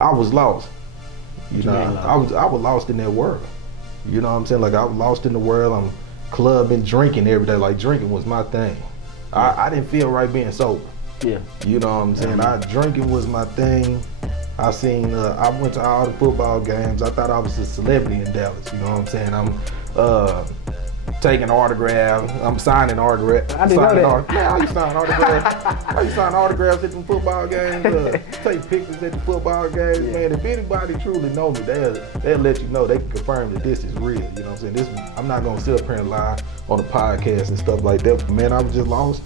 I was lost. I was lost in that world. You know what I'm saying? Like I was lost in the world. I'm clubbing, drinking every day. Like drinking was my thing. I didn't feel right being sober. Yeah. You know what I'm saying? Drinking was my thing. I went to all the football games. I thought I was a celebrity in Dallas. You know what I'm saying? I'm taking autographs. I'm signing autographs. I didn't know that. Man, I used to sign autographs. I used to sign autographs at the football games. Take pictures at the football games. Yeah. Man, if anybody truly know me, they'll let you know. They can confirm that this is real. You know what I'm saying? I'm not gonna sit up here and lie on the podcast and stuff like that. Man, I was just lost.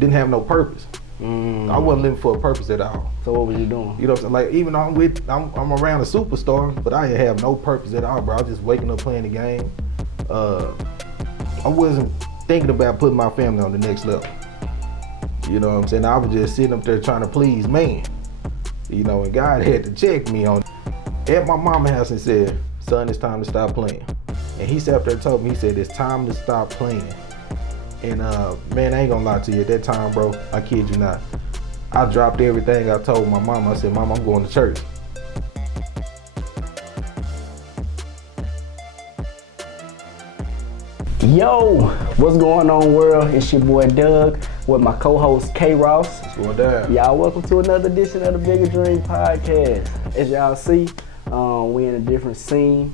Didn't have no purpose. I wasn't living for a purpose at all. So what was you doing? You know what I'm saying? Like even though I'm around a superstar, but I didn't have no purpose at all, bro. I was just waking up playing the game. I wasn't thinking about putting my family on the next level. You know what I'm saying? I was just sitting up there trying to please man. You know, and God had to check me on at my mama's house and said, son, it's time to stop playing. And he sat up there and told me, he said, it's time to stop playing. And man, I ain't gonna lie to you, at that time, bro, I kid you not, I dropped everything. I told my mom, I said, Mom, I'm going to church. Yo, what's going on, world? It's your boy Doug with my co-host K Ross. What's going down? Y'all, welcome to another edition of the Bigger Dream Podcast. As y'all see, we in a different scene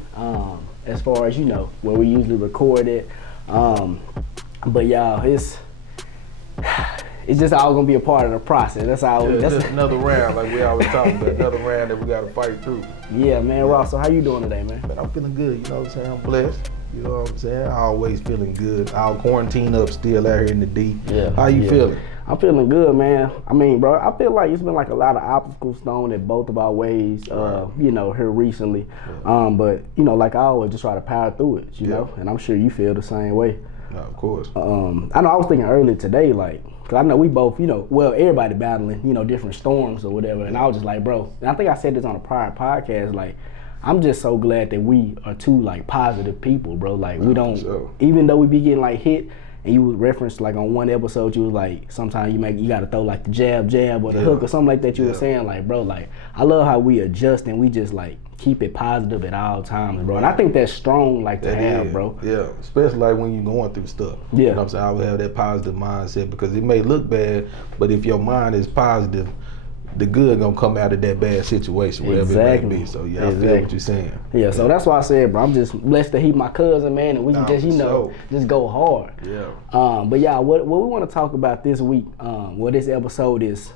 as far as, you know, where we usually record it. But y'all, it's just all gonna be a part of the process. That's all. Yeah, just another round, like we always talk about, another round that we gotta fight through. Yeah, man. Ross, so how you doing today, man? Man, I'm feeling good. You know what I'm saying? I'm blessed. You know what I'm saying? Always feeling good. I'll quarantine up still out here in the D. Yeah. How you feeling? I'm feeling good, man. I mean, bro, I feel like it's been like a lot of obstacles thrown at both of our ways, you know, here recently. Yeah. But, you know, like I always just try to power through it, you know? And I'm sure you feel the same way. No, of course. I know I was thinking earlier today, like, cause I know we both, you know, well, everybody battling, you know, different storms or whatever. And I was just like, bro, and I think I said this on a prior podcast, like, I'm just so glad that we are two like positive people, bro. Like we don't, even though we be getting like hit, and you would reference like on one episode, you was like, sometimes you gotta throw like the jab or the hook or something like that. You were saying like, bro, like I love how we adjust and we just like keep it positive at all times, bro. And I think that's strong, like to have, bro. Yeah, especially like when you're going through stuff. Yeah, you know what I'm saying? I would have that positive mindset because it may look bad, but if your mind is positive, the good gonna come out of that bad situation, wherever it may be. So yeah, I feel what you're saying. Yeah, so that's why I said, bro, I'm just blessed that he my cousin, man, and we can just, you know, just go hard. Yeah. But yeah, what we want to talk about this week, this episode is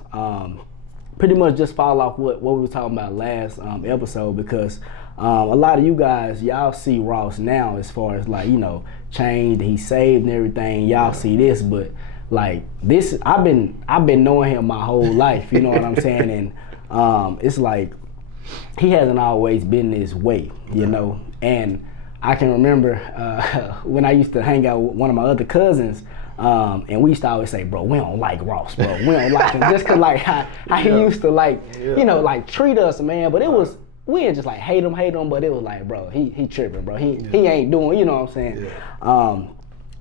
pretty much just follow off what we were talking about last episode, because a lot of you guys, y'all see Ross now as far as like, you know, changed, he's saved and everything. Y'all see this, but like this, I've been knowing him my whole life, you know what I'm saying? And it's like he hasn't always been this way, you know. And I can remember when I used to hang out with one of my other cousins, and we used to always say, bro, we don't like Ross, bro. We don't like him, just cause like how he used to like, you know, like treat us, man. But it was, we didn't just like hate him, but it was like, bro, he tripping, bro. He ain't doing, you know what I'm saying? Yeah.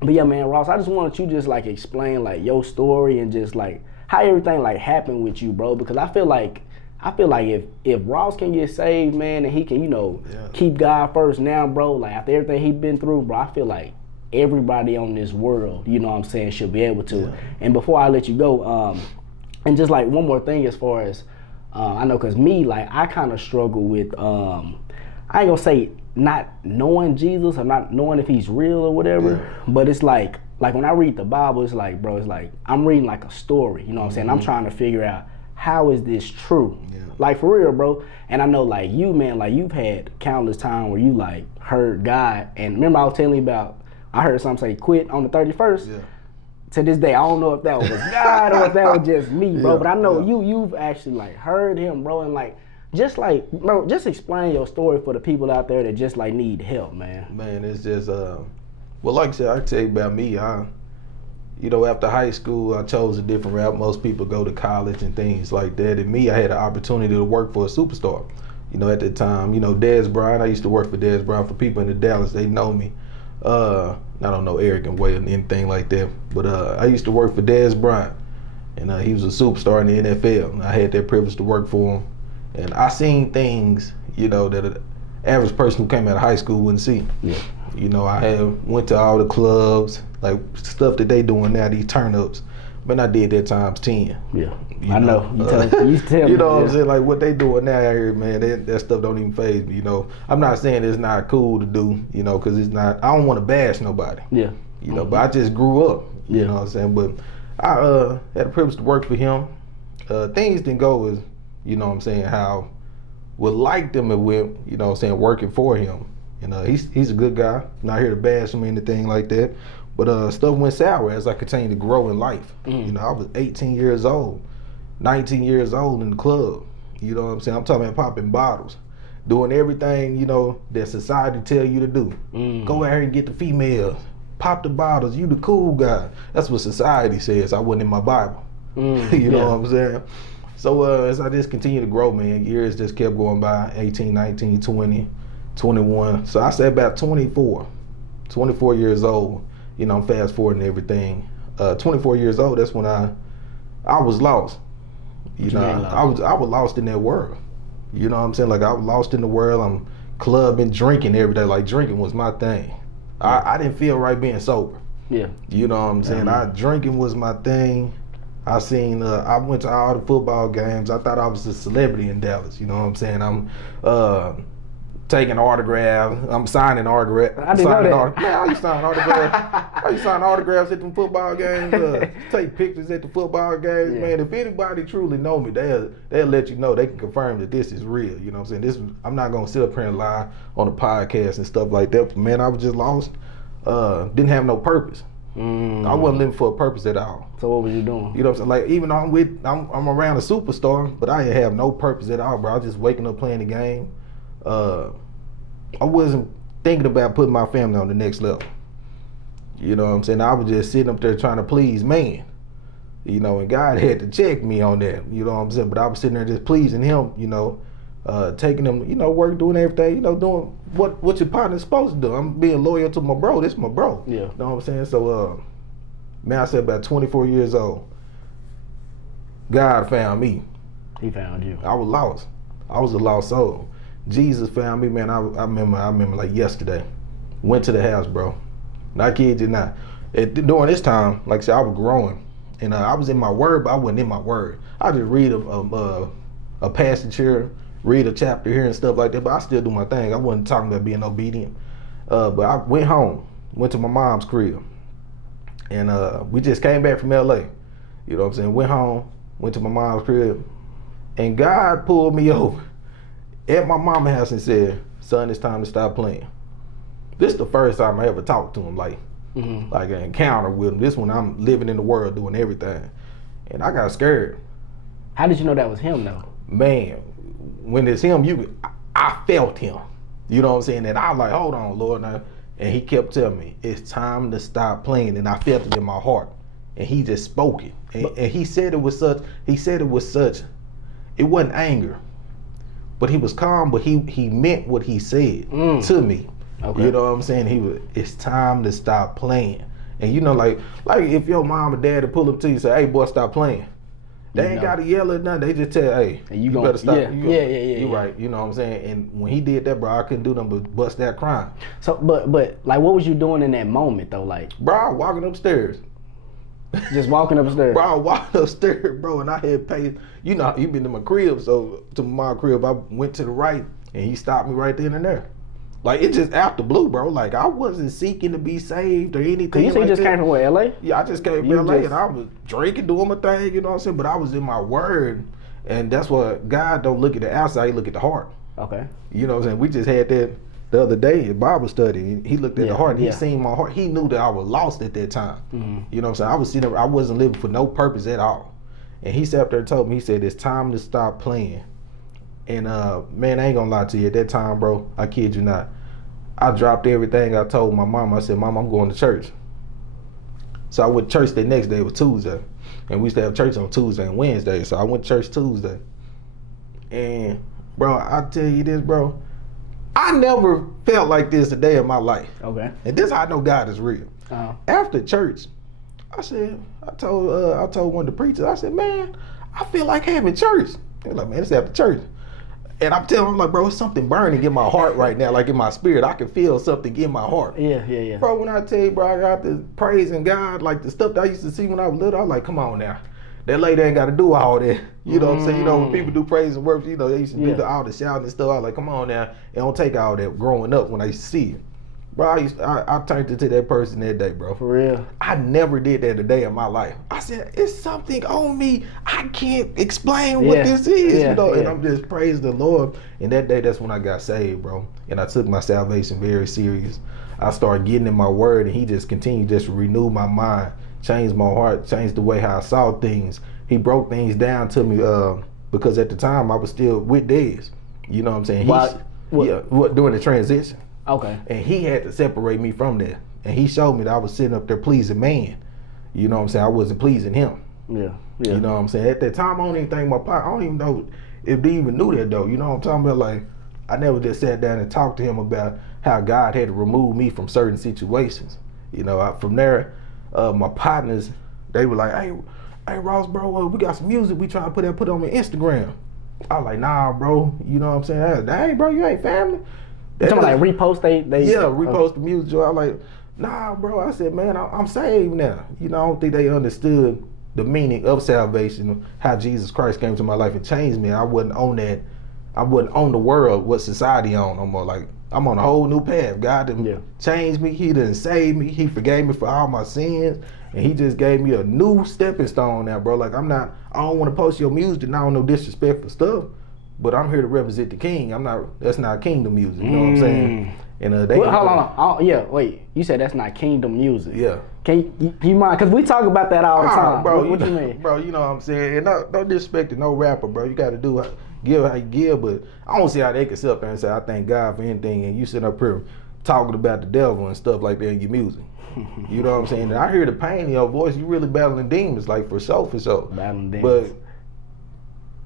But yeah, man, Ross, I just wanted you to just like explain like your story and just like how everything like happened with you, bro. Because I feel like if Ross can get saved, man, and he can, you know, keep God first now, bro, like after everything he been through, bro, I feel like everybody on this world, you know what I'm saying, should be able to. Yeah. And before I let you go, and just like one more thing as far as, I know cause me, like I kind of struggle with, I ain't gonna say not knowing Jesus or not knowing if he's real or whatever, but it's like when I read the Bible, it's like, bro, it's like I'm reading like a story, you know what I'm saying? I'm trying to figure out how is this true? Yeah. Like for real, bro. And I know like you, man, like you've had countless time where you like heard God, and remember I was telling you about, I heard some say quit on the 31st. Yeah. To this day, I don't know if that was God or if that was just me, bro. But I know you've actually like heard him, bro, and like just like, bro, just explain your story for the people out there that just like need help, man. Man, it's just, well, like I said, I can tell you about me. You know, after high school, I chose a different route. Most people go to college and things like that. And me, I had the opportunity to work for a superstar. You know, at the time, you know, Dez Bryant, I used to work for Dez Bryant. For people in the Dallas, they know me. I don't know Eric and Way or anything like that. But I used to work for Dez Bryant. And he was a superstar in the NFL. And I had that privilege to work for him. And I seen things, that an average person who came out of high school wouldn't see. Yeah. I went to all the clubs, like stuff that they doing now, these turn-ups. Man, I did that times 10. Yeah, I know. You tell me. You know what I'm saying? Like what they doing now out here, man, that stuff don't even faze me, I'm not saying it's not cool to do, because it's not, I don't want to bash nobody. Yeah. But I just grew up, you know what I'm saying? But I had the privilege to work for him. Things didn't go as, how would like them it went, working for him. He's a good guy. Not here to bash him or anything like that. But stuff went sour as I continued to grow in life. I was 18 years old, 19 years old in the club. You know what I'm saying? I'm talking about popping bottles, doing everything, that society tell you to do. Go out here and get the females, pop the bottles, you the cool guy. That's what society says. I wasn't in my Bible. You know what I'm saying? So as I just continued to grow, man, years just kept going by, 18, 19, 20, 21. So I said about 24 years old. I'm fast forwarding everything. 24 years old, that's when I was lost. I was lost in that world. You know what I'm saying? Like I was lost in the world. I'm clubbing, drinking every day. Like drinking was my thing. I didn't feel right being sober. Yeah. You know what I'm saying? Drinking was my thing. I went to all the football games. I thought I was a celebrity in Dallas. You know what I'm saying? I'm taking autographs. I'm signing autographs. I didn't know that. Man, how you sign autographs? How you sign autographs at the football games? Take pictures at the football games, man. If anybody truly know me, they'll let you know. They can confirm that this is real. You know what I'm saying? I'm not gonna sit up here and lie on the podcast and stuff like that. But man, I was just lost. Didn't have no purpose. I wasn't living for a purpose at all. So what was you doing? You know what I'm saying? Like even though I'm around a superstar, but I didn't have no purpose at all, bro. I was just waking up playing the game. I wasn't thinking about putting my family on the next level. You know what I'm saying? I was just sitting up there trying to please man. And God had to check me on that. You know what I'm saying? But I was sitting there just pleasing him, taking him, work, doing everything, doing what your partner's supposed to do. I'm being loyal to my bro. This is my bro. Yeah. You know what I'm saying? So man, I said about 24 years old, God found me. He found you. I was lost. I was a lost soul. Jesus found me, man. I remember like yesterday. Went to the house, bro. Not kid you not. During this time, like I said, I was growing, and I was in my word, but I wasn't in my word. I just read a passage here, read a chapter here and stuff like that, but I still do my thing. I wasn't talking about being obedient. But I went home, went to my mom's crib, and we just came back from LA. You know what I'm saying? Went home, went to my mom's crib, and God pulled me over at my mama's house and said, "Son, it's time to stop playing." This is the first time I ever talked to him, like an encounter with him. This one I'm living in the world doing everything. And I got scared. How did you know that was him though? Man, when it's him, I felt him. You know what I'm saying? And I was like, hold on, Lord. Now. And he kept telling me, it's time to stop playing. And I felt it in my heart. And he just spoke it. And he said it was such, it wasn't anger. But he was calm, but he meant what he said to me. Okay. You know what I'm saying? It's time to stop playing. And like if your mom or dad would pull up to you and say, hey boy, stop playing. They ain't gotta yell or nothing. They just tell, hey, you better stop. Yeah, you right. You know what I'm saying? And when he did that, bro, I couldn't do nothing but bust that crying. So, but like, what was you doing in that moment though? Like, bro, I was walking upstairs. Just walking upstairs. Bro, I was walking upstairs, bro, and I had paid. You been to my crib, so to my crib, I went to the right, and he stopped me right then and there. Like, it just out the blue, bro. Like, I wasn't seeking to be saved or anything. You say you just came from where, LA? Yeah, I just came from LA, and I was drinking, doing my thing, you know what I'm saying? But I was in my word, and that's what God don't look at the outside, he look at the heart. Okay. You know what I'm saying? We just had that the other day at Bible study. He looked at the heart, and he seen my heart. He knew that I was lost at that time. You know what I'm saying? I was sitting there, I wasn't living for no purpose at all. And he sat up there and told me, he said, it's time to stop playing. And man, I ain't gonna lie to you, at that time, bro, I kid you not, I dropped everything. I told my mom, I said, Mom, I'm going to church. So I went to church the next day. It was Tuesday. And we used to have church on Tuesday and Wednesday. So I went to church Tuesday. And bro, I tell you this, bro, I never felt like this a day in my life. Okay. And this is how I know God is real. After church, I told one of the preachers, I said, man, I feel like having church. They're like, man, it's after church. And I'm telling him, like, bro, it's something burning in my heart right now, like in my spirit. I can feel something in my heart. Yeah. Bro, when I tell you, bro, I got this praising God, like the stuff that I used to see when I was little, I was like, come on now. That lady ain't got to do all that. You know what I'm saying? You know, when people do praise and worship, you know, they used to do all the shouting and stuff. I was like, come on now. It don't take all that growing up when I used to see it. Bro, I turned into that person that day, bro. For real. I never did that a day in my life. I said, it's something on me. I can't explain what this is, you know, and I'm just praising the Lord. And that day, that's when I got saved, bro. And I took my salvation very serious. I started getting in my word, and he just continued just to renew my mind, changed my heart, changed the way how I saw things. He broke things down to me because at the time I was still with Dez. You know what I'm saying? During the transition. Okay. And he had to separate me from that. And he showed me that I was sitting up there pleasing man. You know what I'm saying? I wasn't pleasing him. Yeah. You know what I'm saying? At that time, I don't even think my partner, I don't even know if they even knew that though. You know what I'm talking about? Like, I never just sat down and talked to him about how God had to remove me from certain situations. You know, from there, my partners, they were like, hey Ross, bro, we got some music we trying to put on my Instagram. I was like, nah, bro. You know what I'm saying? Hey, bro, you ain't family. You talking like repost repost the music. I was like, nah, bro. I said, man, I'm saved now. You know, I don't think they understood the meaning of salvation, how Jesus Christ came to my life and changed me. I wasn't on that. I wasn't on the world, what society on no more. Like, I'm on a whole new path. God done changed me. He done saved me. He forgave me for all my sins. And he just gave me a new stepping stone now, bro. Like, I don't want to post your music and I don't know disrespectful stuff. But I'm here to represent the king. That's not kingdom music. You know what I'm saying? And hold on. Wait. You said that's not kingdom music. Yeah. Can you mind? Because we talk about that all the time. Bro, what you mean? Bro, you know what I'm saying? And no disrespect to no rapper, bro. You got to give how you give. But I don't see how they can sit up there and say, I thank God for anything. And you sit up here talking about the devil and stuff like that in your music. You know what I'm saying? And I hear the pain in your voice. You really battling demons, like for sure. Battling demons.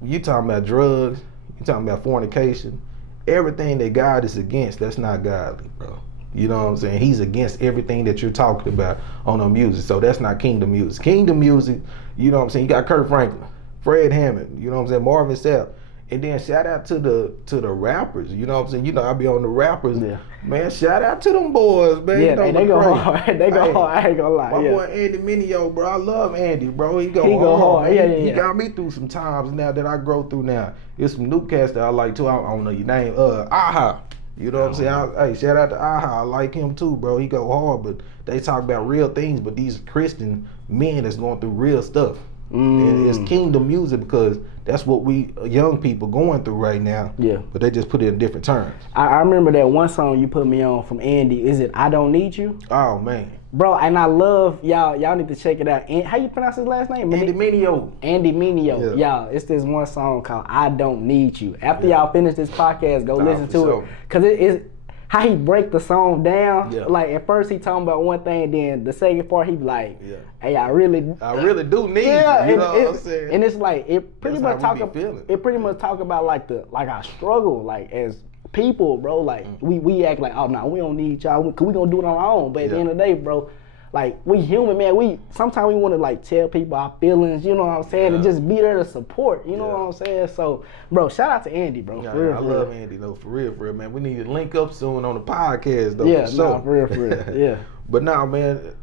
But you talking about drugs. You talking about fornication, everything that God is against, that's not godly, bro. You know what I'm saying? He's against everything that you're talking about on the music. So that's not kingdom music. Kingdom music, you know what I'm saying? You got Kurt Franklin, Fred Hammond, you know what I'm saying? Marvin Sapp. And then shout out to the rappers, you know what I'm saying? You know, I be on the rappers. Yeah. Man, shout out to them boys, man. Yeah, you know, they go hard. They go hard. I ain't gonna lie. My boy Andy Mineo, bro. I love Andy, bro. He go hard. He got me through some times now that I grow through now. There's some new cats that I like too. I don't know your name. Aha. You know what I'm saying? Hey, shout out to Aha. I like him too, bro. He go hard, but they talk about real things, but these Christian men that's going through real stuff. And it's kingdom music because that's what we young people going through right now. Yeah. But they just put it in different terms. I remember that one song you put me on from Andy. Is it I Don't Need You? Oh, man. Bro, and I love, y'all need to check it out. How you pronounce his last name? Andy Mineo. Andy Mineo. Yeah. Y'all, it's this one song called I Don't Need You. After y'all finish this podcast, go listen to it. Because it's how he break the song down. Yeah. Like, at first he talking about one thing, then the second part he be like, hey, I really do need you. You know what I'm saying? And it's like, it pretty much talk about like our struggle, like as people, bro. Like we act like, oh no, we don't need y'all, cause we gonna do it on our own. But at the end of the day, bro, like we human, man. Sometimes we want to like tell people our feelings, you know what I'm saying, and just be there to support, you know what I'm saying. So, bro, shout out to Andy, bro. I love Andy though, for real, man. We need to link up soon on the podcast though. For real. Yeah. But now, man,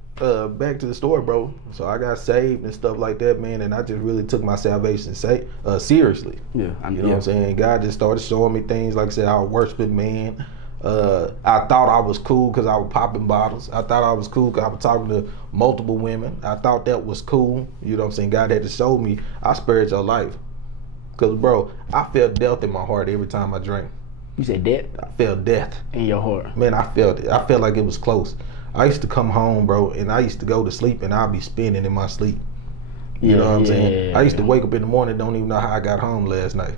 back to the story, bro. So I got saved and stuff like that, man, and I just really took my salvation seriously. Yeah, you know what I'm saying. God just started showing me things. Like I said, I was worshiping man. I thought I was cool because I was popping bottles. I thought I was cool because I was talking to multiple women. I thought that was cool. You know what I'm saying? God had to show me I spared your life. Because, bro, I felt death in my heart every time I drank. You said death? I felt death. In your heart? Man, I felt it. I felt like it was close. I used to come home, bro, and I used to go to sleep and I'd be spinning in my sleep. You know what I'm saying? I used to wake up in the morning, don't even know how I got home last night.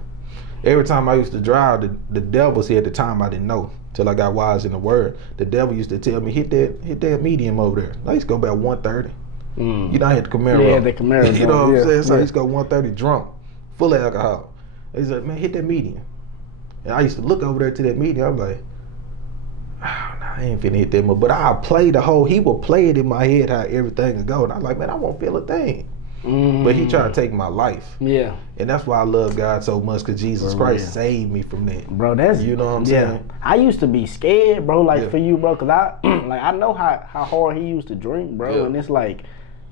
Every time I used to drive, the devil said at the time I didn't know. Till I got wise in the word. The devil used to tell me, hit that medium over there. I used to go about 130. You know, I had the Camaro. Yeah, the Camaro. You know what I'm saying? So I used to go 130 drunk, full of alcohol. He said, man, hit that medium. And I used to look over there to that medium. I'm like, oh, no, I ain't finna hit that much. But he would play it in my head how everything would go. And I'm like, man, I won't feel a thing. but he tried to take my life. Yeah. And that's why I love God so much, because Jesus Christ saved me from that. Bro, that's, you know what I'm saying? I used to be scared, bro, like for you, bro, because I know how hard he used to drink, bro, and it's like,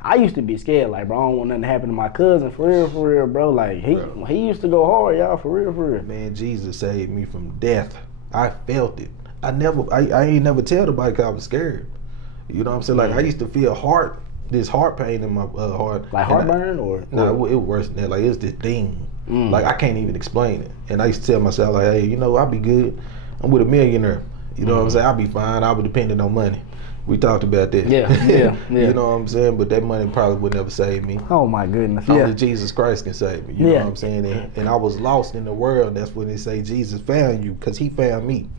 I used to be scared, like, bro, I don't want nothing to happen to my cousin, for real, bro. Like, he used to go hard, y'all, for real. Man, Jesus saved me from death. I felt it. I ain't never tell nobody because I was scared. You know what I'm saying? Like, I used to feel this heart pain in my heart. Like heartburn or? No, it was worse than that. Like, it's this thing. Like, I can't even explain it. And I used to tell myself, like, hey, I'll be good. I'm with a millionaire. You know what I'm saying? I'll be fine. I'll be dependent on money. We talked about that. Yeah. You know what I'm saying? But that money probably would never save me. Oh my goodness. Only Jesus Christ can save me. You know what I'm saying? And I was lost in the world. That's when they say Jesus found you, because he found me.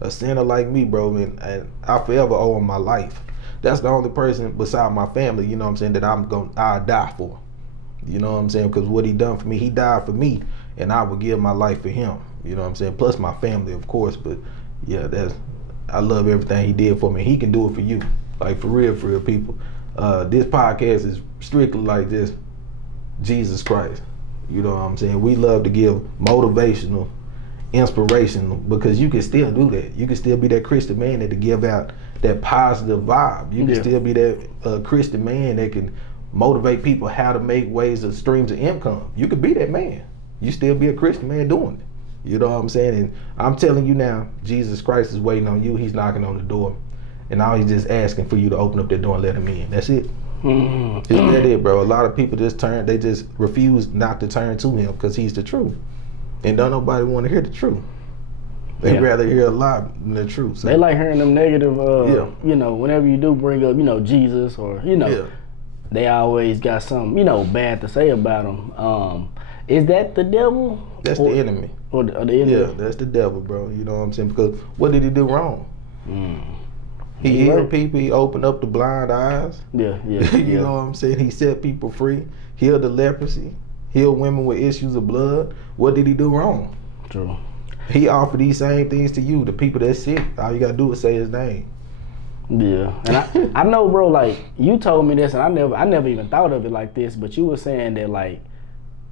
A sinner like me, bro. And I forever owe him my life. That's the only person beside my family, you know what I'm saying, that I'll die for. You know what I'm saying? Because what he done for me, he died for me, and I would give my life for him. You know what I'm saying? Plus my family, of course. But yeah, I love everything he did for me. He can do it for you. Like, for real, people. This podcast is strictly like this. Jesus Christ. You know what I'm saying? We love to give motivational, inspirational, because you can still do that. You can still be that Christian man that to give out that positive vibe. You can still be that Christian man that can motivate people how to make ways of streams of income. You could be that man. You still be a Christian man doing it. You know what I'm saying? And I'm telling you now, Jesus Christ is waiting on you. He's knocking on the door. And now he's just asking for you to open up that door and let him in. That's it. Is that it, bro? A lot of people they just refuse not to turn to him because he's the truth. And don't nobody want to hear the truth. They rather hear a lie than the truth. So. They like hearing them negative, whenever you do bring up, Jesus or, they always got something, bad to say about them. Is that the devil? That's the enemy. Or the enemy? Yeah, that's the devil, bro. You know what I'm saying? Because what did he do wrong? He healed people. He opened up the blind eyes. Yeah. You know what I'm saying? He set people free. Healed the leprosy. Healed women with issues of blood. What did he do wrong? True. He offered these same things to you, the people that's sick. All you gotta do is say his name. Yeah, and I know, bro. Like, you told me this, and I never even thought of it like this. But you were saying that, like,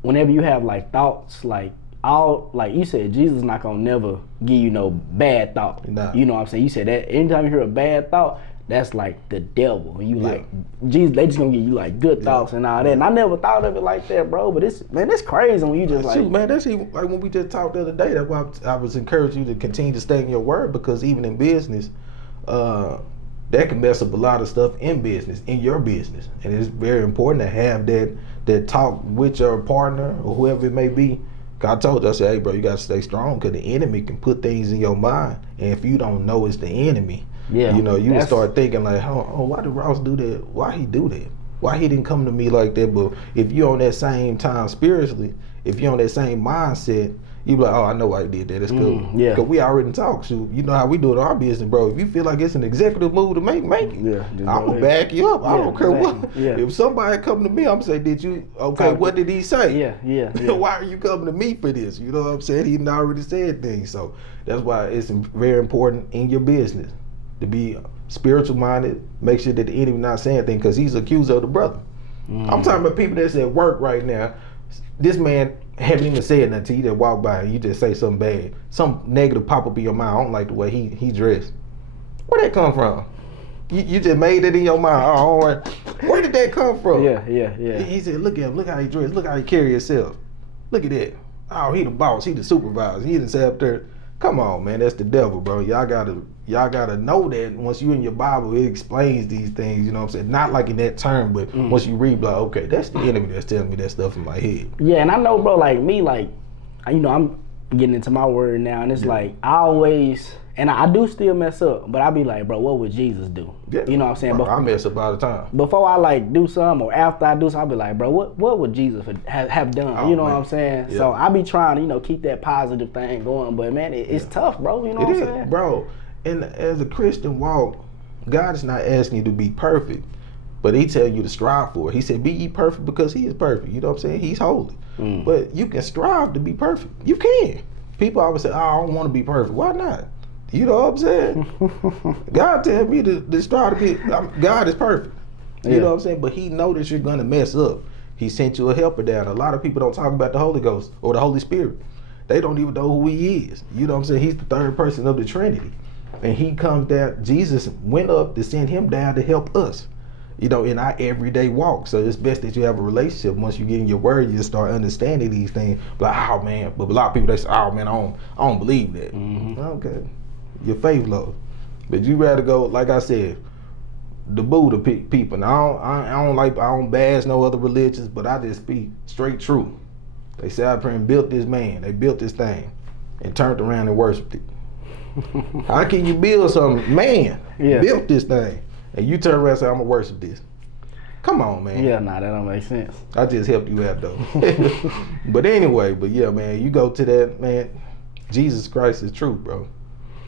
whenever you have like thoughts, like you said, Jesus not gonna never give you no bad thought. Nah. You know what I'm saying? You said that anytime you hear a bad thought, that's like the devil. And you like, Jesus, they just gonna give you like good thoughts and all that. And I never thought of it like that, bro. But it's crazy when you just like, shoot, man, that's even like when we just talked the other day. That's why I was encouraging you to continue to stay in your word, because even in business, that can mess up a lot of stuff in your business. And it's very important to have that talk with your partner or whoever it may be. I told you, I said, hey, bro, you got to stay strong, because the enemy can put things in your mind. And if you don't know it's the enemy, you would start thinking like, oh, why did Ross do that? Why he do that? Why he didn't come to me like that? But if you're on that same time spiritually, if you're on that same mindset, you be like, oh, I know why he did that. It's cool. Because we already talked. So you know how we do it in our business, bro. If you feel like it's an executive move to make it. Yeah, I'm going to back you up. I don't care what. Yeah. If somebody come to me, I'm going to say, what did he say? Yeah. Why are you coming to me for this? You know what I'm saying? He already said things. So that's why it's very important in your business to be spiritual minded. Make sure that the enemy not saying things, because he's accuser of the brother. I'm talking about people that's at work right now. This man haven't even said nothing to you, that walk by and you just say something bad. Some negative pop up in your mind. I don't like the way he dressed. Where that come from? You just made it in your mind. Oh, where did that come from? Yeah. He said, look at him. Look how he dressed. Look how he carry himself. Look at that. Oh, he the boss. He the supervisor. He didn't say up there. Come on, man. That's the devil, bro. Y'all gotta know that once you in your Bible, it explains these things. You know what I'm saying? Not like in that term, but once you read, like, okay, that's the enemy that's telling me that stuff in my head. Yeah, and I know, bro. Like me, like, I'm getting into my word now, and it's like I always, and I do still mess up, but I be like, bro, what would Jesus do? Yeah. You know what I'm saying? Bro, I mess up all the time. Before I like do something, or after I do something, I be like, bro, what would Jesus have done? You know what I'm saying? Yeah. So I be trying to, keep that positive thing going, but man, it's tough, bro. You know what I'm saying? Bro. And as a Christian walk, God is not asking you to be perfect, but he tell you to strive for it. He said, be ye perfect because he is perfect. You know what I'm saying? He's holy. But you can strive to be perfect. You can. People always say, oh, I don't want to be perfect. Why not? You know what I'm saying? God tell me to strive to be, God is perfect. You know what I'm saying? But he know that you're going to mess up. He sent you a helper down. A lot of people don't talk about the Holy Ghost or the Holy Spirit. They don't even know who he is. You know what I'm saying? He's the third person of the Trinity. And he comes down, Jesus went up to send him down to help us, you know, in our everyday walk. So it's best that you have a relationship. Once you get in your word, you start understanding these things. Like, oh man, but a lot of people, they say, oh man, I don't believe that. Okay, your faith low. But you rather go, like I said, the Buddha people. Now, I don't bash no other religions, but I just speak straight truth. They say I built this man. They built this thing and turned around and worshipped it. How can you build something? Man, built this thing. And you turn around and say, I'm going to worship this. Come on, man. Yeah, nah, that don't make sense. I just helped you out, though. But anyway, yeah, man, you go to that, man, Jesus Christ is true, bro.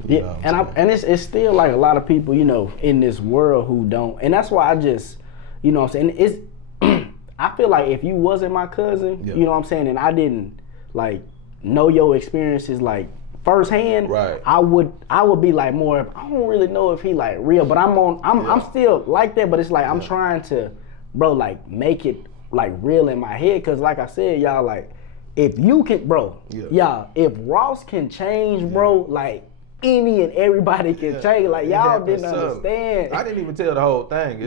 You know and it's still like a lot of people, you know, in this world who don't. And that's why I just, you know what I'm saying, it's I feel like if you wasn't my cousin, you know what I'm saying, and I didn't like know your experiences like firsthand, right, I would be like more, I don't really know if he like real, but I'm still like that, but it's like I'm trying to, bro, like make it like real in my head, cause like I said, y'all, like if you can, bro, y'all, if Ross can change, bro, like any and everybody can change. Like y'all didn't understand. I didn't even tell the whole thing.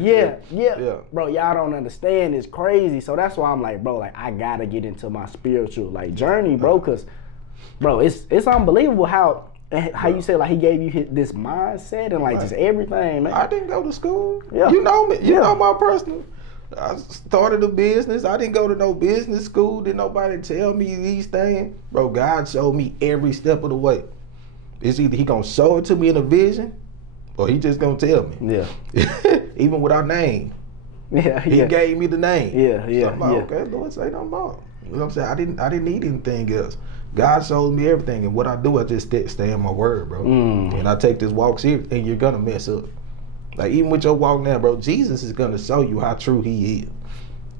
Bro, y'all don't understand. It's crazy. So that's why I'm like, bro, like I gotta get into my spiritual like journey, bro, cause, bro, it's unbelievable how you said like he gave you this mindset and like just everything, man. I didn't go to school. You know me. You know my personal. I started a business. I didn't go to no business school. Didn't nobody tell me these things, bro. God showed me every step of the way. It's either he gonna show it to me in a vision, or he just gonna tell me. Yeah. Even without name. He gave me the name. Okay, Lord, say no more. You know what I'm saying? I didn't need anything else. God showed me everything, and what I do, I just stay in my word, bro. And I take this walk serious, and you're gonna mess up. Like even with your walk now, bro, Jesus is gonna show you how true he is.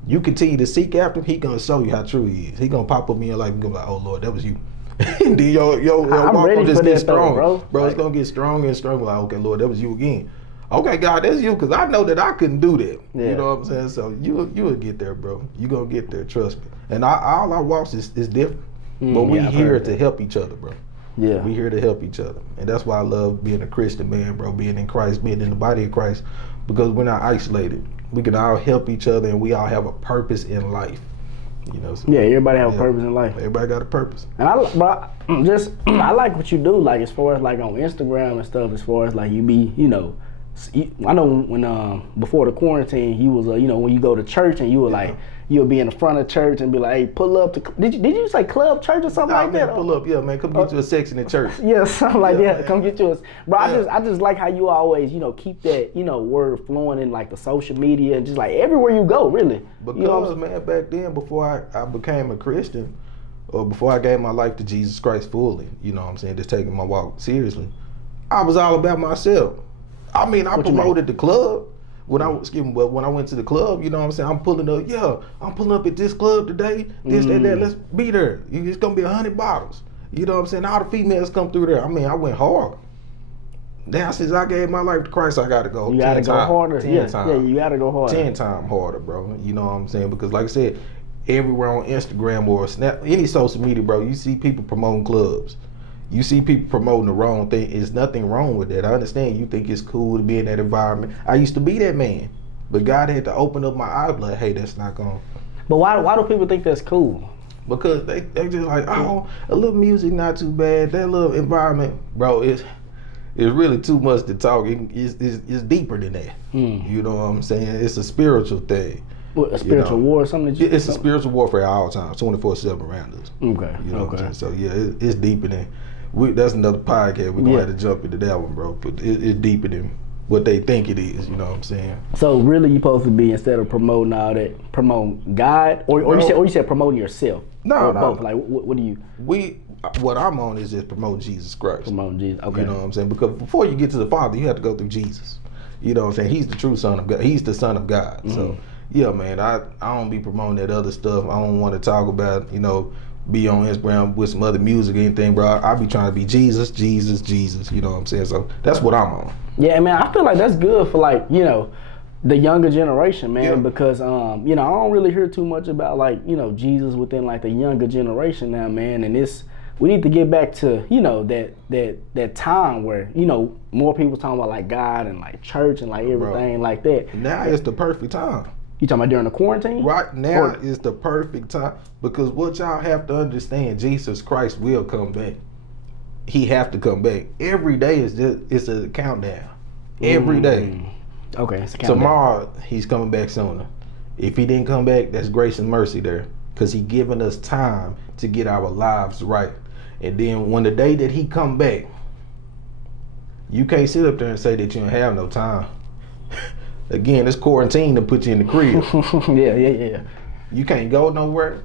You continue to seek after him, he gonna show you how true he is. He gonna pop up in your life and go like, oh Lord, that was you. And then your walk will just get strong, bro. It's gonna get stronger and stronger. Like, okay, Lord, that was you again. Okay, God, that's you, because I know that I couldn't do that. You know what I'm saying? So you will get there, bro. You gonna get there, trust me. And all our walks is different, but we here to help each other, bro. We here to help each other, and that's why I love being a Christian man, bro. Being in Christ, being in the body of Christ, because we're not isolated. We can all help each other, and we all have a purpose in life. You know, so, everybody have a purpose in life. Everybody got a purpose. And I like what you do, like as far as like on Instagram and stuff, as far as like you be, you know, I know when before the quarantine, you was you know, when you go to church and you were like, you'll be in the front of church and be like, hey, pull up to, did you say club church or something like that? Pull up, man, come get you a section in church. Something like that. Man. Come get you a, bro, I just like how you always, you know, keep that, you know, word flowing in like the social media and just like everywhere you go, really. Because, you know man, back then, before I became a Christian, or before I gave my life to Jesus Christ fully, you know what I'm saying, just taking my walk seriously, I was all about myself. I mean, I promoted the club. When I went to the club, you know what I'm saying, I'm pulling up at this club today, this, that, let's be there. It's gonna be 100 bottles. You know what I'm saying? All the females come through there. I mean, I went hard. Now, since I gave my life to Christ, I gotta go. You gotta go harder. 10 times. Yeah, you gotta go harder. 10 times harder, bro. You know what I'm saying? Because like I said, everywhere on Instagram or Snap, any social media, bro, you see people promoting clubs. You see people promoting the wrong thing. There's nothing wrong with that. I understand you think it's cool to be in that environment. I used to be that man. But God had to open up my eyes like, hey, that's not going. But why do people think that's cool? Because they just like, oh, a little music not too bad. That little environment, bro, it's really too much to talk. It's deeper than that. You know what I'm saying? It's a spiritual thing. What, a spiritual war or something? It's a spiritual warfare at all times, 24/7 around us. Okay. You know what I'm saying? So yeah, it's deeper than. That's another podcast. We're gonna have to jump into that one, bro. But it's deeper than what they think it is. You know what I'm saying? So really, you supposed to be, instead of promoting all that, promote God, or you said promoting yourself. No. Both. Like what do you? What I'm on is just promote Jesus Christ. Promote Jesus. Okay. You know what I'm saying? Because before you get to the Father, you have to go through Jesus. You know what I'm saying? He's the true Son of God. He's the Son of God. So yeah, man, I don't be promoting that other stuff. I don't want to talk about, you know, be on Instagram with some other music or anything, bro. I be trying to be Jesus, you know what I'm saying? So that's what I'm on. Yeah, man, I feel like that's good for, like, you know, the younger generation, man, Yeah. because you know, I don't really hear too much about like, you know, Jesus within like the younger generation now, man, and we need to get back to, you know, that time where, you know, more people talking about like God and like church and like everything like that. Now it's the perfect time. You talking about during the quarantine? Right now is the perfect time, because what y'all have to understand, Jesus Christ will come back. He have to come back. Every day it's a countdown. Every day. Okay, it's a countdown. Tomorrow he's coming back sooner. If he didn't come back, that's grace and mercy there, because he giving us time to get our lives right. And then when the day that he come back, you can't sit up there and say that you don't have no time. Again, it's quarantine to put you in the crib. Yeah. You can't go nowhere.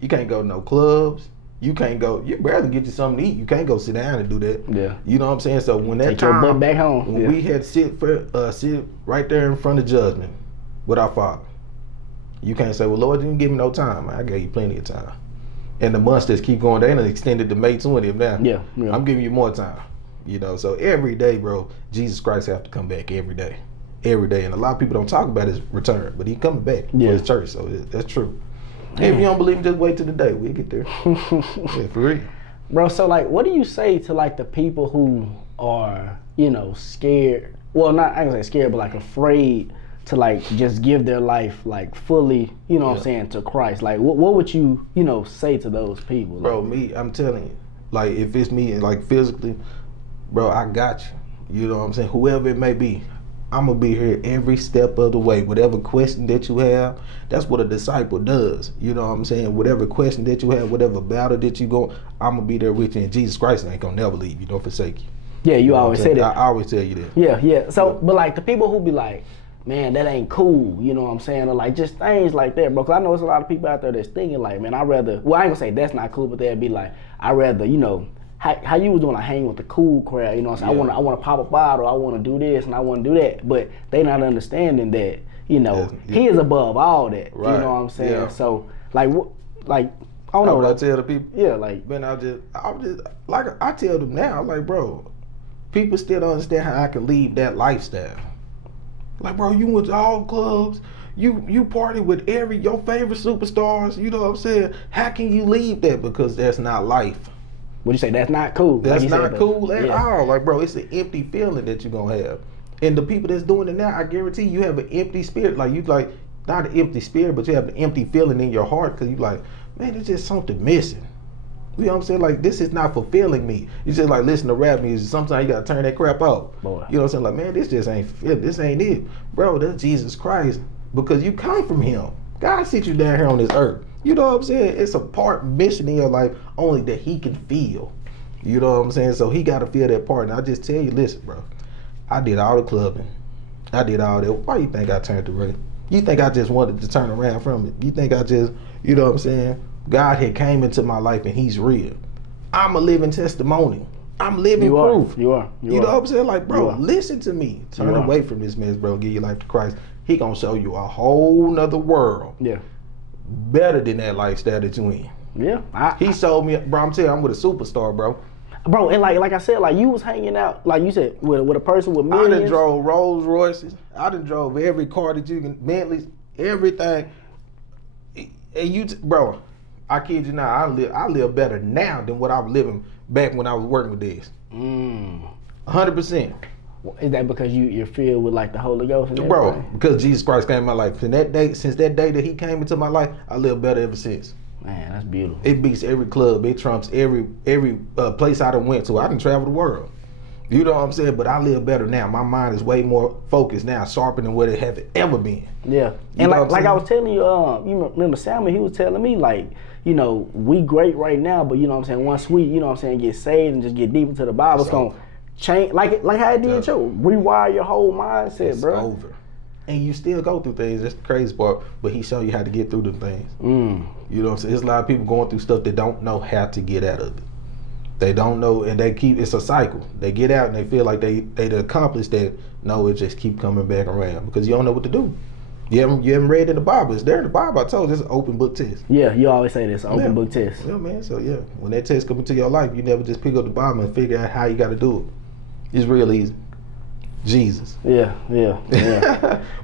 You can't go to no clubs. You can't go. You rather get you something to eat. You can't go sit down and do that. Yeah. You know what I'm saying? So when that Take your time, butt back home. when we had to sit right there in front of judgment with our Father, you can't say, "Well, Lord, you didn't give me no time." I gave you plenty of time. And the months just keep going. They done extended to May 20th now. Yeah. I'm giving you more time. You know, so every day, bro, Jesus Christ have to come back every day. Every day. And a lot of people don't talk about his return, but he coming back for his church. So that's true. If you don't believe me, just wait till the day. We'll get there. Yeah, for real. Bro, so like, what do you say to like the people who are, you know, scared? Well, not, I ain't gonna say scared, but like afraid to like just give their life like fully, you know what I'm saying, to Christ. Like, what would you, you know, say to those people? Bro, me, I'm telling you, like if it's me, like physically, bro, I got you. You know what I'm saying? Whoever it may be, I'm gonna be here every step of the way. Whatever question that you have, that's what a disciple does. You know what I'm saying? Whatever question that you have, whatever battle that you go, I'm gonna be there with you. And Jesus Christ ain't gonna never leave you, don't forsake you. Yeah, you always say that. I always tell you that. Yeah. So, but like the people who be like, man, that ain't cool, you know what I'm saying? Or like just things like that, bro. Cause I know there's a lot of people out there that's thinking like, man, I'd rather, well, I ain't gonna say that's not cool, but they'd be like, I'd rather, you know, how you was doing to hang with the cool crowd, you know what I'm saying? I want to pop a bottle, I want to do this and I want to do that, but they not understanding that, you know, he is above all that, right. you know what I'm saying? Yeah. So like, I don't know. What I tell the people? Yeah, like, man, I just like I tell them now, like, bro, people still don't understand how I can leave that lifestyle. Like, bro, you went to all clubs, you party with your favorite superstars, you know what I'm saying? How can you leave that? Because that's not life. What you say? That's not cool. That's like not cool at all. Like, bro, it's an empty feeling that you're gonna have. And the people that's doing it now, I guarantee you have an empty spirit. Like, you like, not an empty spirit, but you have an empty feeling in your heart because you like, man, there's just something missing. You know what I'm saying? Like, this is not fulfilling me. You just like listen to rap music. Sometimes you gotta turn that crap off. Boy. You know what I'm saying? Like, man, this ain't it. Bro, that's Jesus Christ. Because you come from him. God sent you down here on this earth. You know what I'm saying? It's a part mission in your life only that he can feel. You know what I'm saying? So he gotta feel that part. And I just tell you, listen, bro. I did all the clubbing. I did all that. Why you think I turned to Ray? You think I just wanted to turn around from it? You think I just, you know what I'm saying? God had came into my life and he's real. I'm a living testimony. I'm living proof. You are. You know what I'm saying? Like, bro, listen to me. Turn away from this mess, bro. Give your life to Christ. He gonna show you a whole nother world. Yeah. Better than that lifestyle that you in. Yeah. He showed me, bro, I'm telling you, I'm with a superstar, bro. Bro, and like I said, like you was hanging out, like you said, with a person with millions. I done drove Rolls Royces. I done drove every car that you can, Bentleys, everything. And bro, I kid you not, I live better now than what I was living back when I was working with this. 100%. Is that because you're filled with like the Holy Ghost? And bro, everything? because Jesus Christ came in my life. Since that day that he came into my life, I live better ever since. Man, that's beautiful. It beats every club. It trumps every place I done went to. I done traveled the world. You know what I'm saying? But I live better now. My mind is way more focused now, sharper than what it have ever been. Yeah. And like I was telling you, you remember Salmon, he was telling me like, you know, we great right now, but you know what I'm saying, once we, you know what I'm saying, get saved and just get deep into the Bible, it's gonna change, like how it did you. Rewire your whole mindset, it's bro. Over. And you still go through things. That's the crazy part. But he show you how to get through them things. You know what I'm saying? There's a lot of people going through stuff that don't know how to get out of it. They don't know, and it's a cycle. They get out and they feel like they accomplished that. No, it just keep coming back around because you don't know what to do. You haven't read in the Bible. It's there in the Bible. I told you, it's an open book test. Yeah, you always say this, open book test. Yeah, man. So yeah, when that test comes into your life, you never just pick up the Bible and figure out how you got to do it. It's real easy. Jesus. Yeah.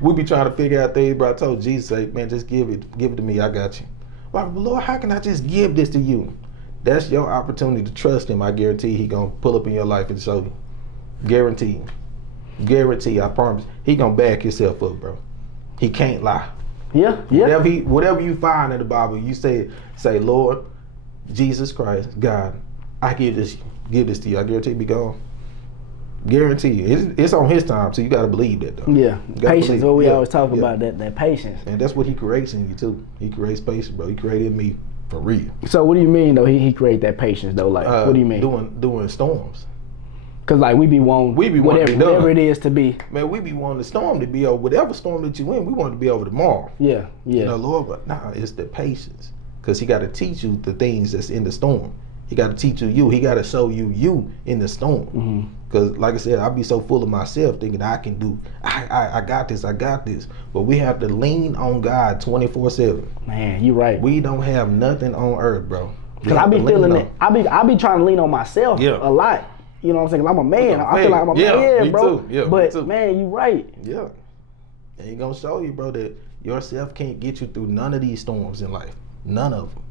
We be trying to figure out things, bro. I told Jesus, say, man, just give it to me. I got you. Well, Lord, how can I just give this to you? That's your opportunity to trust him. I guarantee he gonna pull up in your life and show you. Guarantee. I promise. He gonna back himself up, bro. He can't lie. Yeah. Whatever you find in the Bible, you say, Lord, Jesus Christ, God, I give this to you. I guarantee it be gone. Guarantee you. It's on his time, so you gotta believe that though. Yeah. Patience, what we always talk about, that patience. And that's what he creates in you too. He creates patience, bro. He created me for real. So what do you mean though? He created that patience though? Like, what do you mean? Doing storms. Cause like we be wanting whatever it is to be. Man, we be wanting the storm to be over, whatever storm that you in, we want it to be over tomorrow. Yeah. You know, Lord, but nah, it's the patience. Cause he got to teach you the things that's in the storm. He got to teach you. He got to show you in the storm. Mm-hmm. Cause like I said, I be so full of myself thinking I can do. I got this. But we have to lean on God 24/7. Man, you right. We don't have nothing on earth, bro. Cause I be feeling it. I be trying to lean on myself a lot. You know what I'm saying? 'Cause I'm a man. I feel like I'm a man, bro. Too. Yeah, but man, you right. Yeah. And he gonna show you, bro, that yourself can't get you through none of these storms in life. None of them.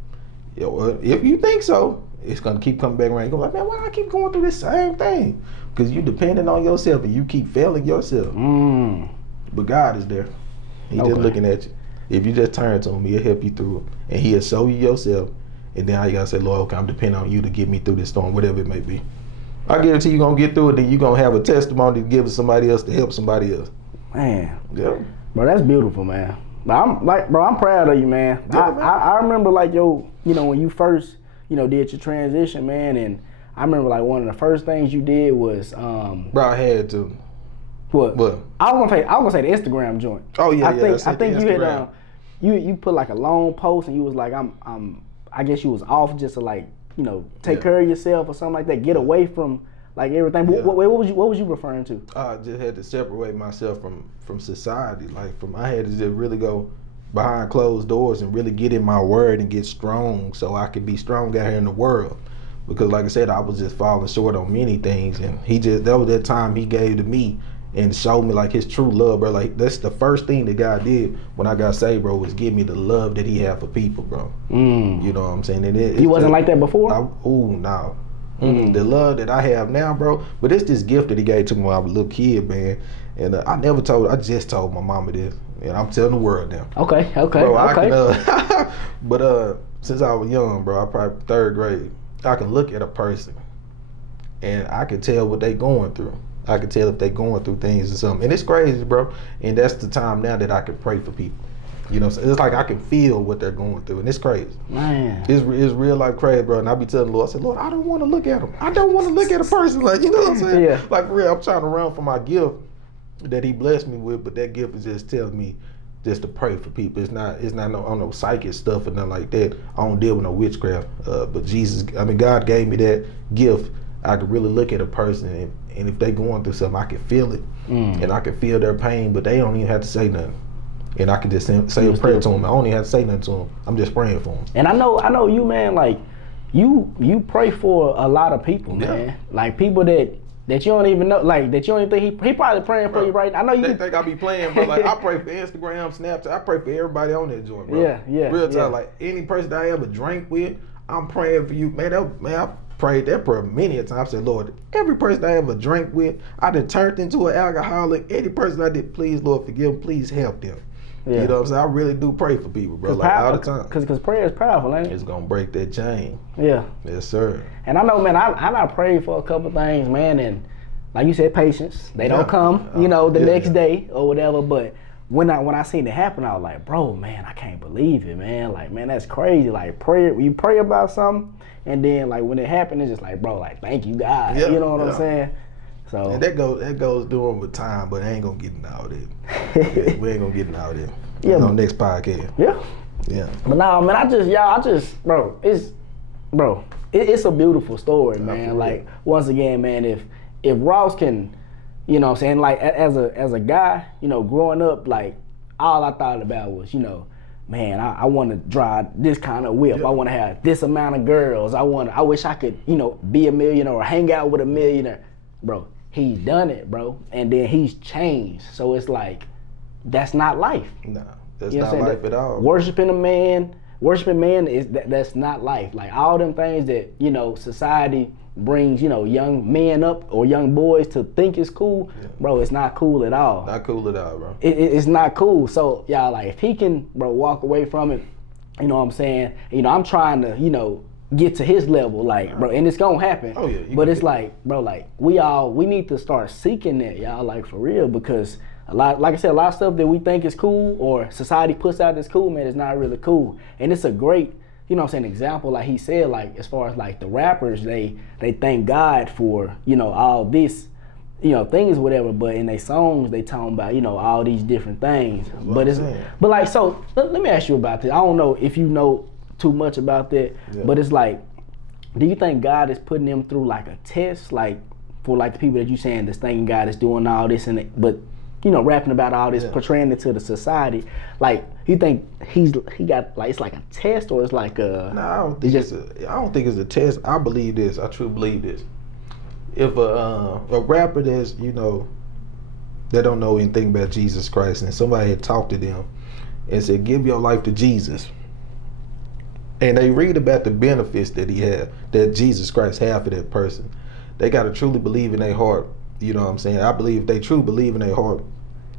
Yo, if you think so, it's gonna keep coming back around. You go like, man, why I keep going through this same thing? Because you depending on yourself and you keep failing yourself. But God is there. He just looking at you. If you just turn to him, he'll help you through it. And he'll show you yourself. And then all you gotta say, Lord, okay, I'm depending on you to get me through this storm, whatever it may be. I guarantee you're gonna get through it, then you're gonna have a testimony to give to somebody else to help somebody else. Man. Yeah. Bro, that's beautiful, man. But I'm proud of you, man. Yeah, I remember like when you first, did your transition, man, and I remember like one of the first things you did was Bro, I had to. What? What? I was gonna say the Instagram joint. Oh yeah, I think you had you put like a long post and you was like I guess you was off just to like take care of yourself or something like that, get away from like everything. Yeah. What was you referring to? I just had to separate myself from society. Like I had to just really go behind closed doors and really get in my word and get strong so I could be strong out here in the world. Because like I said, I was just falling short on many things, and that was that time he gave to me and showed me like his true love, bro. Like that's the first thing that God did when I got saved, bro, was give me the love that he had for people, bro. You know what I'm saying? And you wasn't like that before? No. The love that I have now, bro. But it's this gift that he gave to me when I was a little kid, man. And I just told my mama this, and I'm telling the world now. Okay. Bro, I can, but since I was young, bro, I probably third grade, I can look at a person and I can tell what they going through. I can tell if they going through things or something. And it's crazy, bro. And that's the time now that I can pray for people. You know, so it's like I can feel what they're going through, and it's crazy. Man, it's real life crazy, bro. And I be telling the Lord, I said, Lord, I don't want to look at them. I don't want to look at a person like, you know what I'm saying? Yeah. Like for real, I'm trying to run from my gift that he blessed me with, but that gift is just telling me just to pray for people. It's not on no psychic stuff or nothing like that. I don't deal with no witchcraft. But God gave me that gift. I could really look at a person, and if they going through something, I can feel it, and I can feel their pain, but they don't even have to say nothing. And I can just say a prayer to them. I don't even have to say nothing to them. I'm just praying for them. And I know you, man. Like you pray for a lot of people, man. Yeah. Like people that you don't even know, like that you don't even think he probably praying for you right now. I know you. They think I be playing, bro. Like I pray for Instagram, Snapchat. I pray for everybody on that joint, bro. Yeah. Real time. Like any person that I ever drank with, I'm praying for you, man. I prayed that prayer many a time. I said, Lord, every person I ever drank with, I done turned into an alcoholic. Any person I did, please, Lord, forgive them. Please help them. Yeah. You know what I'm saying? I really do pray for people, bro. Like all the time. Because prayer is powerful, ain't it? It's gonna break that chain. Yeah. Yes, sir. And I know, man, I prayed for a couple things, man, and like you said, patience. They don't come, the next day or whatever. But when I seen it happen, I was like, bro, man, I can't believe it, man. Like, man, that's crazy. Like, you pray about something, and then like when it happened, it's just like, bro, like, thank you, God. Yeah, you know what I'm saying? So and that goes doing with time, but I ain't gonna get into all that. We ain't gonna get into all that. Yeah, on next podcast. Yeah. But nah, man, bro, it's a beautiful story, man. Like once again, man, if Ross can, you know what I'm saying, like as a guy, growing up, like all I thought about was, man, I want to drive this kind of whip. Yep. I want to have this amount of girls. I wish I could, be a millionaire or hang out with a millionaire. Bro, he's done it, bro, and then he's changed. So it's like, that's not life. Nah, that's You know not what I'm saying? life at all. Worshiping man is that's not life. Like all them things that, you know, society brings, you know, young men up or young boys to think is cool, bro, it's not cool at all. Not cool at all, bro. It's not cool. So y'all, like, if he can, bro, walk away from it, you know what I'm saying? You know, I'm trying to, you know, get to his level, like, bro, and it's gonna happen. Oh, yeah, but it's like, bro, like, we need to start seeking that, y'all, like, for real, because a lot, like I said, a lot of stuff that we think is cool or society puts out as cool, man, it's not really cool. And it's a great, you know what I'm saying, example, like he said, like, as far as like the rappers, they thank God for, you know, all this, you know, things, whatever, but in their songs, they talking about, you know, all these different things. But it's, but like, so let me ask you about this. I don't know if you know too much about that, but it's like, do you think God is putting them through like a test, like for like the people that you saying that's thinking God is doing all this and it, but you know, rapping about all this, portraying it to the society, like, you think he got, like, it's like a test, or it's like a... No, I don't think it's a test. I believe this. I truly believe this. If a rapper that's, you know, that don't know anything about Jesus Christ, and somebody had talked to them and said, give your life to Jesus, and they read about the benefits that he had, that Jesus Christ had for that person, they got to truly believe in their heart. You know what I'm saying? I believe if they truly believe in their heart,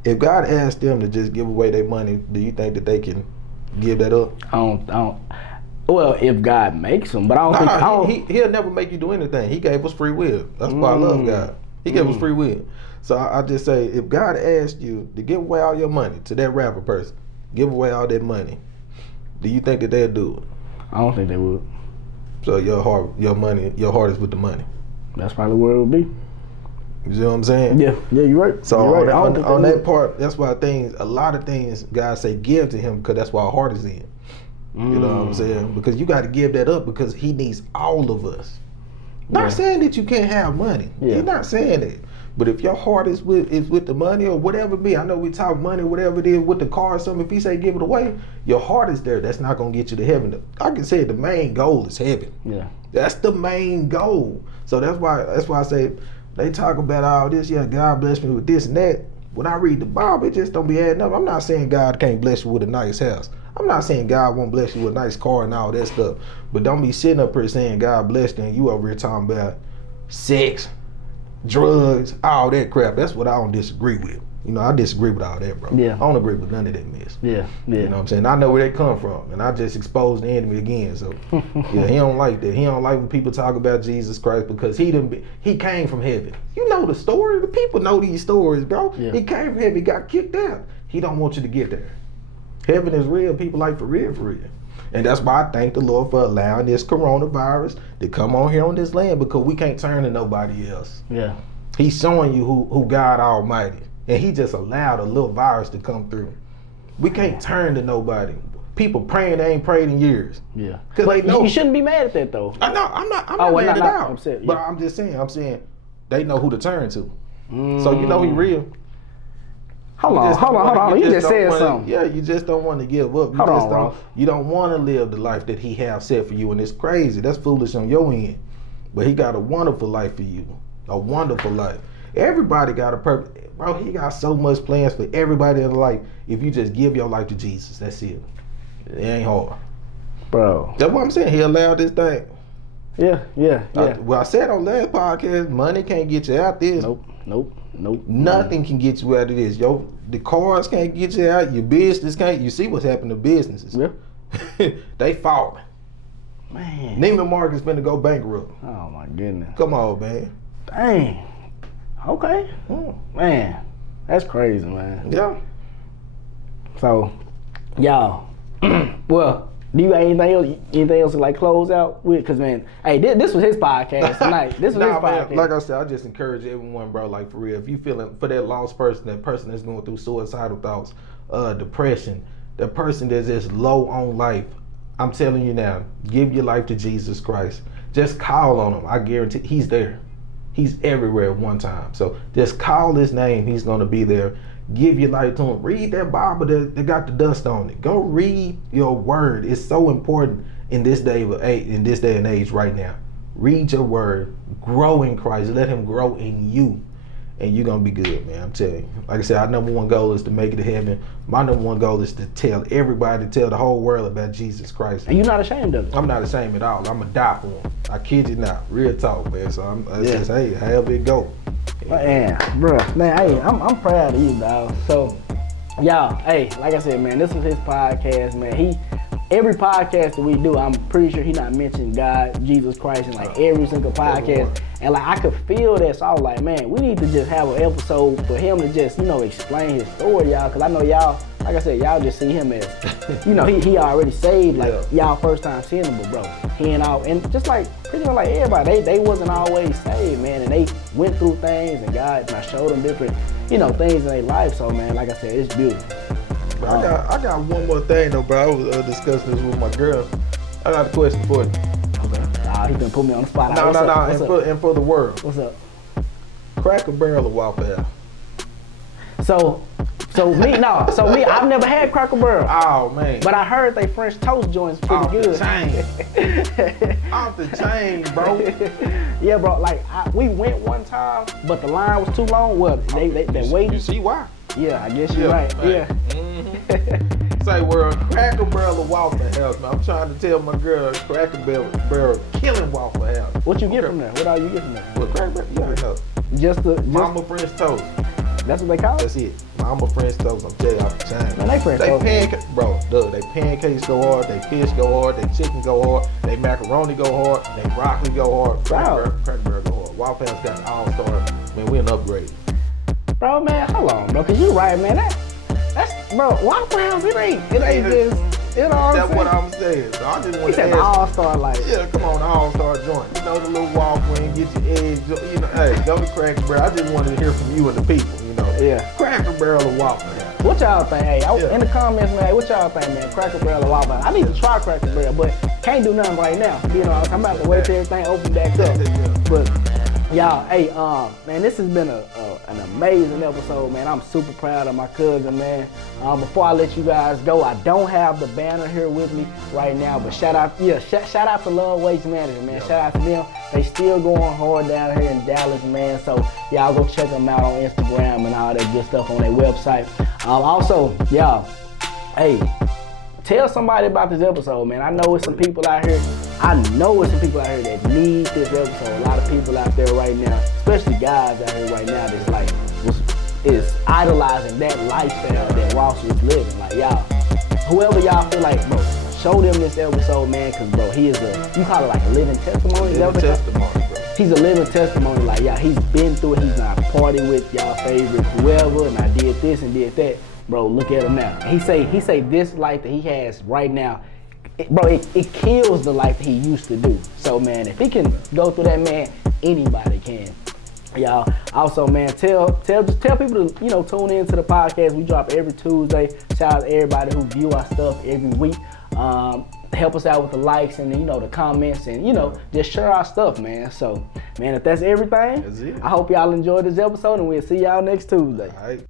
if God asked them to just give away their money, do you think that they can give that up? I don't. Well, if God makes them, but I don't think he'll never make you do anything. He gave us free will. That's why I love God. He gave us free will. So I just say, if God asked you to give away all your money to that rapper person, give away all that money, do you think that they'll do it? I don't think they would. So your heart is with the money. That's probably where it would be. You see what I'm saying? Yeah, you're right. So you're on that part, that's why a lot of things God say give to him, because that's why our heart is in. You know what I'm saying? Because you got to give that up, because he needs all of us. Not saying that you can't have money. He's not saying that. But if your heart is with the money or whatever it be, I know we talk money, whatever it is, with the car or something, if he say give it away, your heart is there. That's not going to get you to heaven. I can say the main goal is heaven. Yeah. That's the main goal. So that's why I say, they talk about all this, God bless me with this and that. When I read the Bible, it just don't be adding up. I'm not saying God can't bless you with a nice house. I'm not saying God won't bless you with a nice car and all that stuff. But don't be sitting up here saying God blessed you and you over here talking about sex, drugs, all that crap. That's what I don't disagree with. You know, I disagree with all that, bro. Yeah. I don't agree with none of that mess. Yeah. You know what I'm saying? I know where they come from, and I just exposed the enemy again. So, yeah, he don't like that. He don't like when people talk about Jesus Christ, because he came from heaven. You know the story. The people know these stories, bro. Yeah. He came from heaven. He got kicked out. He don't want you to get there. Heaven is real. People like for real, for real. And that's why I thank the Lord for allowing this coronavirus to come on here on this land, because we can't turn to nobody else. Yeah. He's showing you who God Almighty. And he just allowed a little virus to come through. We can't turn to nobody. People praying they ain't prayed in years. Yeah. Because they know. You shouldn't be mad at that, though. I'm not mad at all. But I'm just saying, they know who to turn to. So you know he real. Hold on. You just said something. Yeah, you just don't want to give up. You don't want to live the life that he have set for you, and it's crazy. That's foolish on your end. But he got a wonderful life for you. A wonderful life. Everybody got a purpose. Bro, he got so much plans for everybody in life. If you just give your life to Jesus, that's it. It ain't hard. Bro. That's what I'm saying. He allowed this thing. Yeah. I said on last podcast, money can't get you out this. Nope. Nothing can get you out of this. The cars can't get you out. Your business can't. You see what's happened to businesses. Yeah. They falling. Man. Neiman Marcus finna go bankrupt. Oh my goodness. Come on, man. Dang. Okay. Man, that's crazy, man. Yeah. So, y'all, well, do you got anything else to like close out with? Because, man, hey, this was his podcast tonight. This was his podcast. Man, like I said, I just encourage everyone, bro, like for real, if you feeling for that lost person, that person that's going through suicidal thoughts, depression, that person that's just low on life, I'm telling you now, give your life to Jesus Christ. Just call on him. I guarantee he's there. He's everywhere at one time. So just call his name. He's going to be there. Give your life to him. Read that Bible that got the dust on it. Go read your word. It's so important in this day and age right now. Read your word. Grow in Christ. Let him grow in you. and you're gonna be good, man. I'm telling you. Like I said, our number one goal is to make it to heaven. My number one goal is to tell everybody, tell the whole world about Jesus Christ. And you're not ashamed of it. I'm not ashamed at all. I'm gonna die for him. I kid you not. Real talk, man. So I just, hey, however it go. Man, bro, man, hey, I'm proud of you, dog. So, y'all, hey, like I said, man, this was his podcast, man. Every podcast that we do, I'm pretty sure he not mentioning God, Jesus Christ, in like every single podcast. And like I could feel that, so I was like, man, we need to just have an episode for him to just, explain his story, y'all. Cause I know y'all, like I said, y'all just see him as, he already saved, like y'all first time seeing him, but bro, he and just like pretty much like everybody, they wasn't always saved, man, and they went through things, and God showed them different, things in their life. So man, like I said, it's beautiful. I got one more thing though, bro. I was discussing this with my girl. I got a question for you. Okay. He gonna put me on the spot. No. And for the world. What's up? Cracker Barrel or Waffle House? So me, I've never had Cracker Barrel. Oh man. But I heard they French toast joints pretty good. Off the chain, bro. Yeah, bro. Like we went one time, but the line was too long. Well, they waited. You see why? Yeah, I guess you're right. Man. Yeah. Mm-hmm. Say we're a Cracker Barrel or Waffle House, man. I'm trying to tell my girl Cracker Barrel killing Waffle House. What you get from there? What all you get from there? What Cracker Barrel? Yeah, I know. Just Mama French toast. That's what they call it? That's it. Mama French toast. I'm telling you, off the chain. Man, they French toast. They pancakes go hard. They fish go hard. They chicken go hard. They macaroni go hard. They broccoli go hard. Cracker Barrel go hard. Waffle House got all-star. Man, we're an upgrade. Bro, man, hold on, bro, cause you right, man. That's bro, Waffle House, it ain't just, That's what I'm saying. So I just want to ask. All-star, like. Yeah, come on, the all-star joint. The little waffle and get your eggs. Hey, go to Cracker Barrel. I just wanted to hear from you and the people, Yeah. Cracker Barrel or Waffle House. What y'all think? Hey, in the comments, man, what y'all think, man? Cracker Barrel or Waffle House? I need to try Cracker Barrel, but can't do nothing right now. I'm about to wait till everything open back up. But y'all, hey, man, this has been an amazing episode, man. I'm super proud of my cousin, man. Before I let you guys go, I don't have the banner here with me right now, but shout out to Love Waste Management, man. Shout out to them. They still going hard down here in Dallas, man. So y'all go check them out on Instagram and all that good stuff on their website. Also, y'all, hey, tell somebody about this episode, man. I know it's some people out here. That need this episode. A lot of people out there right now, especially guys out here right now, that's like is idolizing that lifestyle that Ross is living. Like y'all, whoever y'all feel like, bro, show them this episode, man, cause bro, he is you call it like a living testimony. He's a living testimony. Like y'all, he's been through it. He's not partying with y'all favorite whoever, and I did this and did that. Bro, look at him now. He say this life that he has right now, it kills the life that he used to do. So man, if he can go through that, man, anybody can. Y'all, also, man, tell people to tune in to the podcast. We drop every Tuesday. Shout out to everybody who view our stuff every week. Help us out with the likes and the comments and just share our stuff, man. So, man, if that's everything, I hope y'all enjoyed this episode, and we'll see y'all next Tuesday. All right.